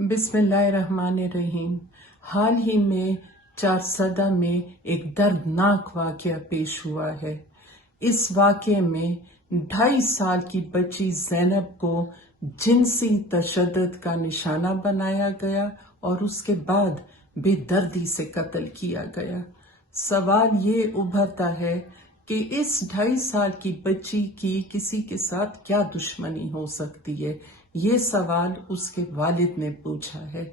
बिस्मिल्लाहिर्रहमानिर्रहीम। हाल ही में चारसदा में एक दर्दनाक वाक़या पेश हुआ है। इस वाक़ये में 2.5 साल की बच्ची ज़ैनब को जिनसी तशद्दुद का निशाना बनाया गया और उसके बाद बेदर्दी से कत्ल किया गया। सवाल ये उभरता है कि इस 2.5 साल की बच्ची की किसी के साथ क्या दुश्मनी हो सकती है। ये सवाल उसके वालिद ने पूछा है।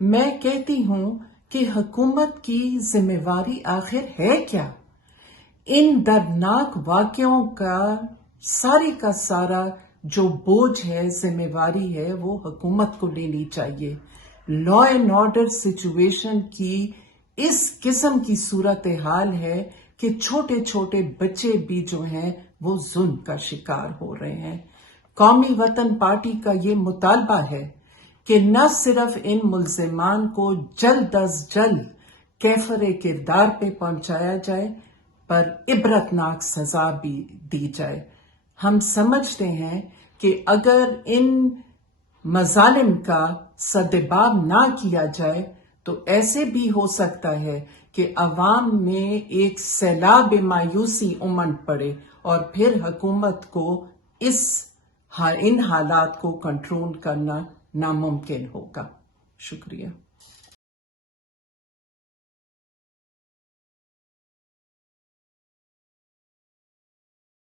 मैं कहती हूँ कि हुकूमत की जिम्मेवारी आखिर है क्या? इन दर्दनाक वाक़यों का सारा जो बोझ है, जिम्मेवारी है, वो हुकूमत को लेनी चाहिए। लॉ एंड ऑर्डर सिचुएशन की इस किस्म की सूरत हाल है कि छोटे छोटे बच्चे भी जो हैं वो जुल्म का शिकार हो रहे हैं। कौमी वतन पार्टी का ये मुतालबा है कि न सिर्फ इन मुल्जिमान को जल्द अज जल्द कैफरे किरदार पे पहुंचाया जाए, पर इबरतनाक सजा भी दी जाए। हम समझते हैं कि अगर इन मजालिम का सद्देबाब ना किया जाए तो ऐसे भी हो सकता है कि अवाम में एक सैलाब मायूसी उमड़ पड़े और फिर हुकूमत को इन हालात को कंट्रोल करना नामुमकिन होगा। शुक्रिया।